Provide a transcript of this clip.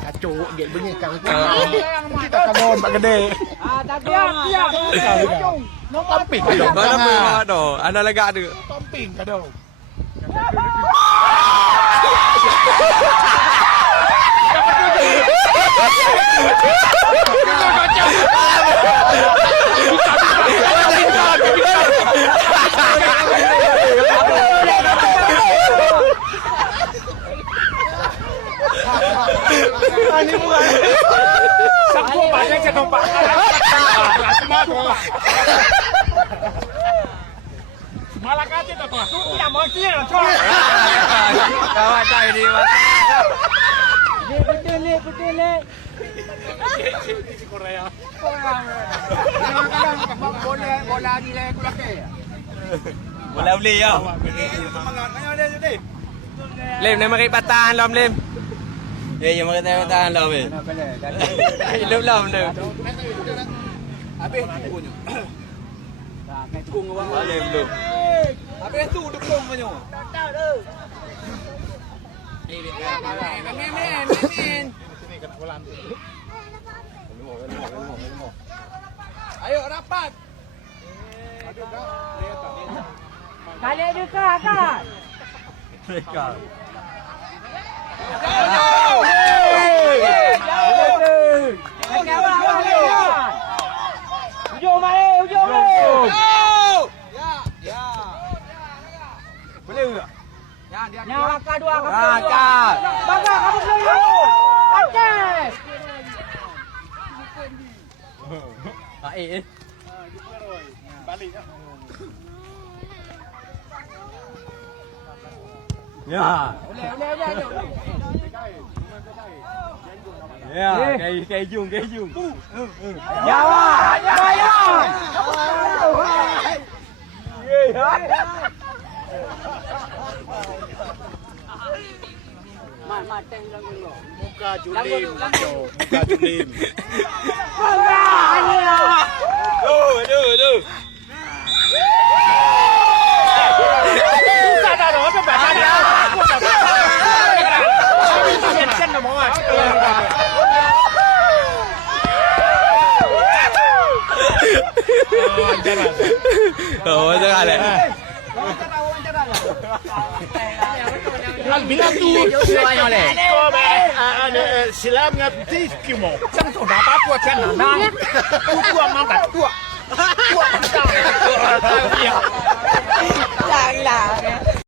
Kacau dia bunyi kang. Kita kabon Pak Gede. Tomping kado. Mana memang ada. Ada lega ada. Tomping kado. Ini bukan. Sanggup banyak je tompak. Semua tompak. Malah kata tu tuan. Tu yang mungkin tuan. Kawan saya ni mas. Betul ni. Korea. Kadang-kadang bola ni lah aku laki. Boleh beli ya. Lim, nak mari patahan lam lim. Yang mari patahan lam ni. Lim lam tu. Habis punya. Tak main kung orang. Boleh belum. Habis tu dekung punya. Tak tahu. Main. Ayo rapat. Kali duka kan? Mereka. Jauh. Ujung mari. Ya. Boleh enggak? Ya, angka dua. Angka. Bangga kamu belum. Atas. Baik. Balik. Ya. Boleh. Ya, kai jung. Ya. Mateng lang dulu. Muka julim. Muka julim. Aduh. Tak ada apa bahasa dia. Sen nak mau. Oh, jangan le. Bilang tu silam ngerti kimo. Jangan tu dapat tu cina nang. Tu mangkat tu. Tu. Lang.